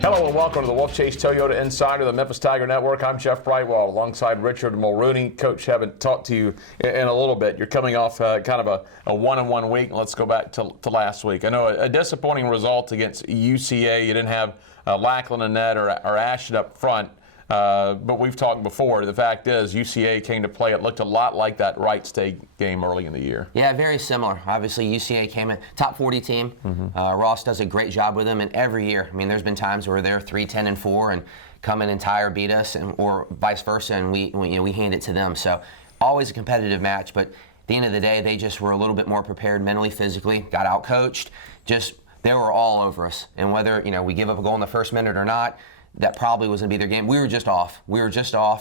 Hello and welcome to the Wolfchase Toyota Insider, the Memphis Tiger Network. I'm Jeff Brightwell alongside Richard Mulrooney. Coach, haven't talked to you in a little bit. You're coming off kind of a one-on-one week. Let's go back to last week. I know a disappointing result against UCA. You didn't have Lackland and net or Ashton up front. But we've talked before. The fact is, UCA came to play. It looked a lot like that Wright State game early in the year. Yeah, very similar. Obviously, UCA came in top 40 team. Ross does a great job with them, and every year, I mean, there's been times where they're 3-10-4 and come in and tie or beat us, or vice versa, and we hand it to them. So always a competitive match. But at the end of the day, they just were a little bit more prepared mentally, physically, got out coached. They were all over us, and whether we give up a goal in the first minute or not, that probably was going to be their game. We were just off,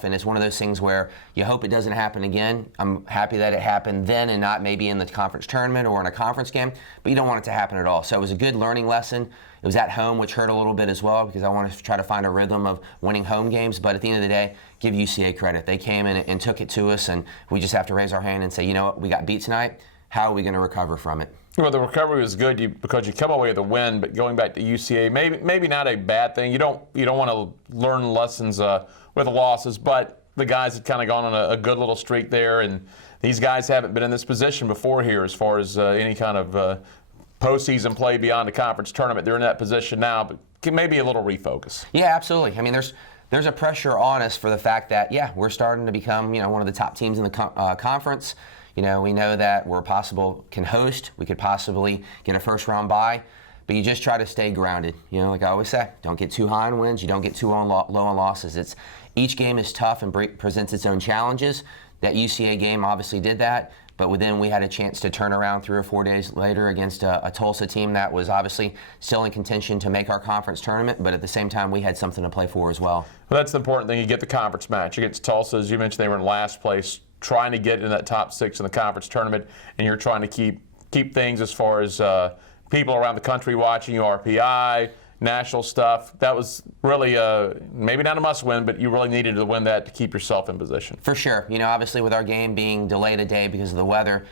and it's one of those things where you hope it doesn't happen again. I'm happy that it happened then and not maybe in the conference tournament or in a conference game, but you don't want it to happen at all. So it was a good learning lesson. It was at home, which hurt a little bit as well, because I want to try to find a rhythm of winning home games, but at the end of the day, give UCA credit. They came in and took it to us, and we just have to raise our hand and say, you know what, we got beat tonight. How are we going to recover from it? Well, the recovery was good because you come away with a win, but going back to UCA, maybe not a bad thing. You don't want to learn lessons with the losses, but the guys had kind of gone on a good little streak there, and these guys haven't been in this position before here as far as any kind of postseason play beyond the conference tournament. They're in that position now, but maybe a little refocus. Yeah, absolutely. I mean, there's a pressure on us for the fact that, we're starting to become one of the top teams in the conference. We know that can host. We could possibly get a first-round bye, but you just try to stay grounded. Like I always say, don't get too high on wins. You don't get too low on losses. Each game is tough and presents its own challenges. That UCA game obviously did that, but then we had a chance to turn around 3 or 4 days later against a Tulsa team that was obviously still in contention to make our conference tournament, but at the same time, we had something to play for as well. Well, that's the important thing. You get the conference match against Tulsa. As you mentioned, they were in last place, trying to get in that top 6 in the conference tournament, and you're trying to keep things as far as people around the country watching you, RPI, national stuff. That was really maybe not a must-win, but you really needed to win that to keep yourself in position. For sure. Obviously with our game being delayed a day because of the weather,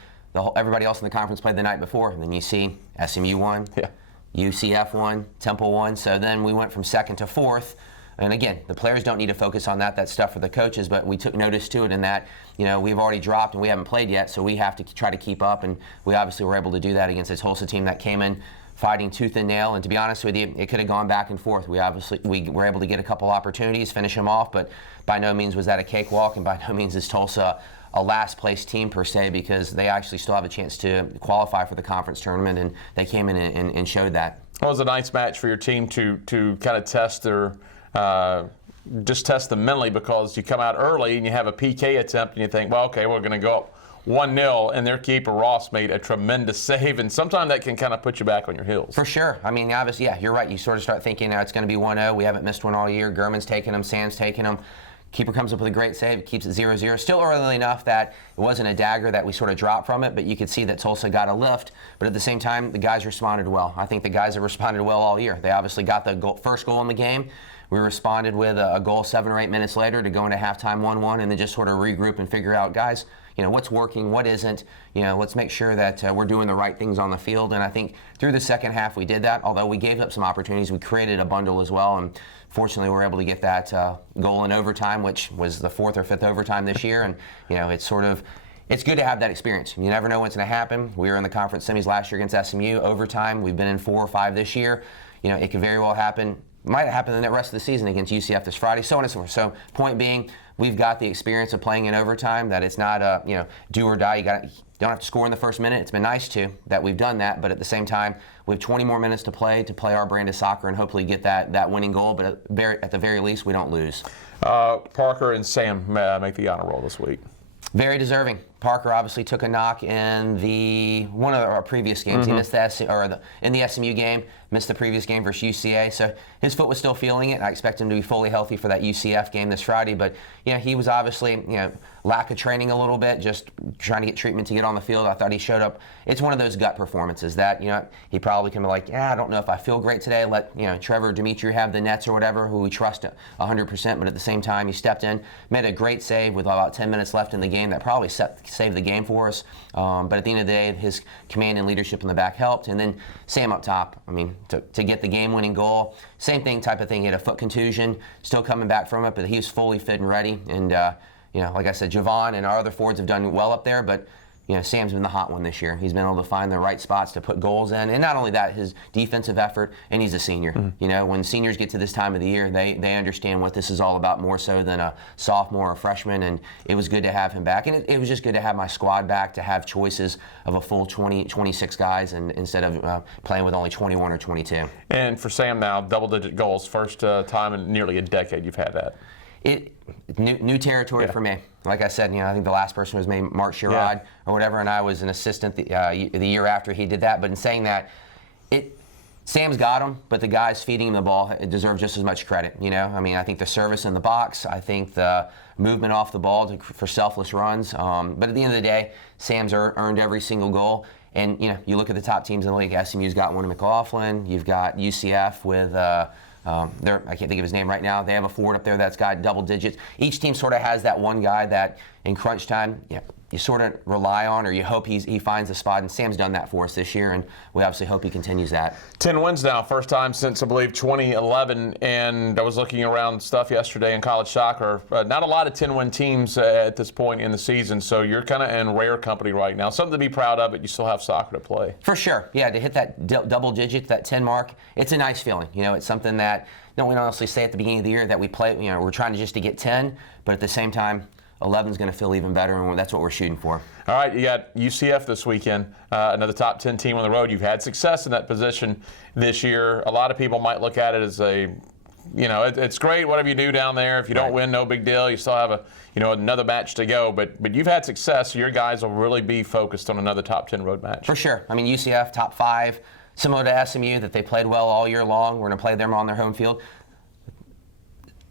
everybody else in the conference played the night before, and then you see SMU won, UCF won, Temple won, so then we went from 2nd to 4th. And again, the players don't need to focus on that. That's stuff for the coaches, but we took notice to it in that, we've already dropped and we haven't played yet, so we have to try to keep up, and we obviously were able to do that against a Tulsa team that came in fighting tooth and nail, and to be honest with you, it could have gone back and forth. We were able to get a couple opportunities, finish them off, but by no means was that a cakewalk, and by no means is Tulsa a last place team per se, because they actually still have a chance to qualify for the conference tournament, and they came in and showed that. Well, it was a nice match for your team to kind of test their just test them mentally, because you come out early and you have a PK attempt and you think, well, okay, we're going to go up 1-0, and their keeper Ross made a tremendous save, and sometimes that can kind of put you back on your heels. For sure. I mean, obviously, you're right. You sort of start thinking now it's going to be 1-0. We haven't missed one all year. Gurman's taking them, Sand's taking them. Keeper comes up with a great save, keeps it 0-0. Still early enough that it wasn't a dagger that we sort of dropped from it, but you could see that Tulsa got a lift. But at the same time, the guys responded well. I think the guys have responded well all year. They obviously got the first goal in the game. We responded with a goal 7 or 8 minutes later to go into halftime 1-1, and then just sort of regroup and figure out, guys, what's working, what isn't. Let's make sure that we're doing the right things on the field. And I think through the second half we did that. Although we gave up some opportunities, we created a bundle as well, and fortunately we were able to get that goal in overtime, which was the 4th or 5th overtime this year. And it's good to have that experience. You never know what's going to happen. We were in the conference semis last year against SMU, overtime. We've been in 4 or 5 this year. It could very well happen. Might happen in the rest of the season against UCF this Friday, so on and so forth. So point being, we've got the experience of playing in overtime, that it's not a do or die. You don't have to score in the first minute. It's been nice that we've done that, but at the same time, we have 20 more minutes to play our brand of soccer and hopefully get that winning goal, but at the very least, we don't lose. Parker and Sam make the honor roll this week. Very deserving. Parker obviously took a knock in one of our previous games. He missed in the SMU game, missed the previous game versus UCA. So his foot was still feeling it. I expect him to be fully healthy for that UCF game this Friday. But he was obviously lack of training a little bit, just trying to get treatment to get on the field. I thought he showed up. It's one of those gut performances that he probably can be like, I don't know if I feel great today. Let Trevor or Dimitri have the nets or whatever, who we trust 100%. But at the same time, he stepped in, made a great save with about 10 minutes left in the game that probably set saved the game for us. But at the end of the day, his command and leadership in the back helped. And then Sam up top, I mean, to get the game-winning goal, same type of thing. He had a foot contusion, still coming back from it, but he was fully fit and ready. And, like I said, Javon and our other forwards have done well up there, but Sam's been the hot one this year. He's been able to find the right spots to put goals in. And not only that, his defensive effort, and he's a senior. Mm-hmm. When seniors get to this time of the year, they understand what this is all about more so than a sophomore or freshman. And it was good to have him back. And it was just good to have my squad back, to have choices of a full 26 guys and instead of playing with only 21 or 22. And for Sam now, double-digit goals, first time in nearly a decade you've had that. New territory for me. Like I said, I think the last person was maybe Mark Sherrod or whatever, and I was an assistant the year after he did that. But in saying that, Sam's got him, but the guys feeding him the ball deserve just as much credit. I mean, I think the service in the box, I think the movement off the ball for selfless runs. But at the end of the day, Sam's earned every single goal. And you look at the top teams in the league. SMU's got one in McLaughlin. You've got UCF with. I can't think of his name right now. They have a forward up there that's got double digits. Each team sort of has that one guy that in crunch time you sort of rely on, or you hope he finds a spot. And Sam's done that for us this year, and we obviously hope he continues that. 10 wins now, first time since, I believe, 2011. And I was looking around stuff yesterday in college soccer. Not a lot of 10-win teams at this point in the season, so you're kind of in rare company right now. Something to be proud of, but you still have soccer to play. For sure. Yeah, to hit that double digit, that 10 mark, it's a nice feeling. It's something that we don't honestly say at the beginning of the year that we play. We're trying to get 10, but at the same time, 11 is going to feel even better, and that's what we're shooting for. All right, you got UCF this weekend, another top 10 team on the road. You've had success in that position this year. A lot of people might look at it as it's great whatever you do down there. If you don't win, no big deal. You still have another match to go. But you've had success, so your guys will really be focused on another top 10 road match. For sure. I mean, UCF top 5, similar to SMU, that they played well all year long. We're going to play them on their home field.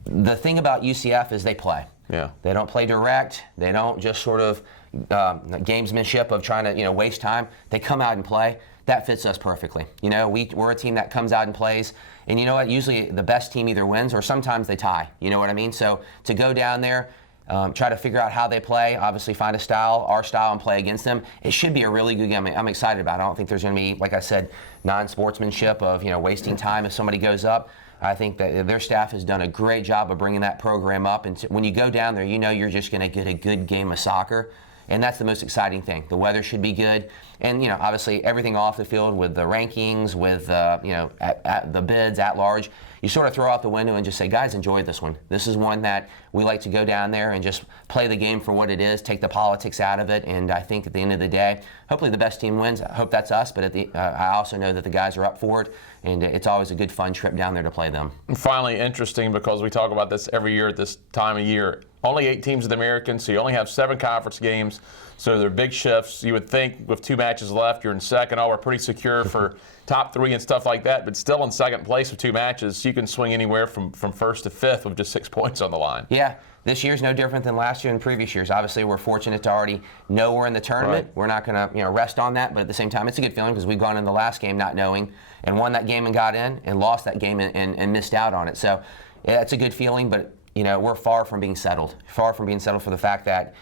The thing about UCF is they play. Yeah. They don't play direct. They don't just sort of gamesmanship of trying to waste time. They come out and play. That fits us perfectly. We're a team that comes out and plays. And you know what? Usually the best team either wins or sometimes they tie. You know what I mean? So to go down there, try to figure out how they play, obviously find our style, and play against them. It should be a really good game. I'm excited about it. I don't think there's going to be, like I said, non-sportsmanship of wasting time if somebody goes up. I think that their staff has done a great job of bringing that program up. And when you go down there, you're just going to get a good game of soccer. And that's the most exciting thing. The weather should be good. And, obviously everything off the field with the rankings, with, at the bids at large, you sort of throw out the window and just say, guys, enjoy this one. This is one that we like to go down there and just play the game for what it is, take the politics out of it. And I think at the end of the day, hopefully the best team wins. I hope that's us, but I also know that the guys are up for it. And it's always a good, fun trip down there to play them. And finally, interesting, because we talk about this every year at this time of year. Only 8 teams in the American, so you only have 7 conference games. So they're big shifts. You would think with 2 matches left, you're in second. We're pretty secure for top 3 and stuff like that. But still in second place with 2 matches, you can swing anywhere from first to fifth with just 6 points on the line. Yeah. This year's no different than last year and previous years. Obviously, we're fortunate to already know we're in the tournament. Right. We're not going to rest on that, but at the same time, it's a good feeling because we've gone in the last game not knowing and won that game and got in and lost that game and missed out on it. So yeah, it's a good feeling, but we're far from being settled. Far from being settled for the fact that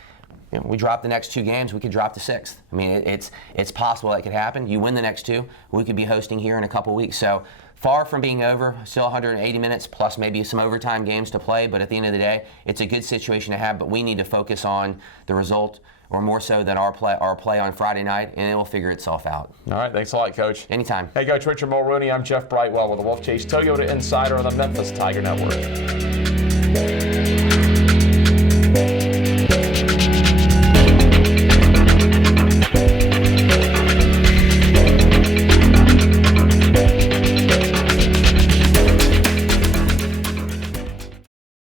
we drop the next 2 games, we could drop to 6th. I mean, it's possible that could happen. You win the next 2, we could be hosting here in a couple weeks. So far from being over, still 180 minutes plus maybe some overtime games to play. But at the end of the day, it's a good situation to have. But we need to focus on the result, or more so than our play on Friday night, and it will figure itself out. All right, thanks a lot, Coach. Anytime. Hey, Coach Richard Mulrooney, I'm Jeff Brightwell with the Wolfchase Toyota Insider on the Memphis Tiger Network.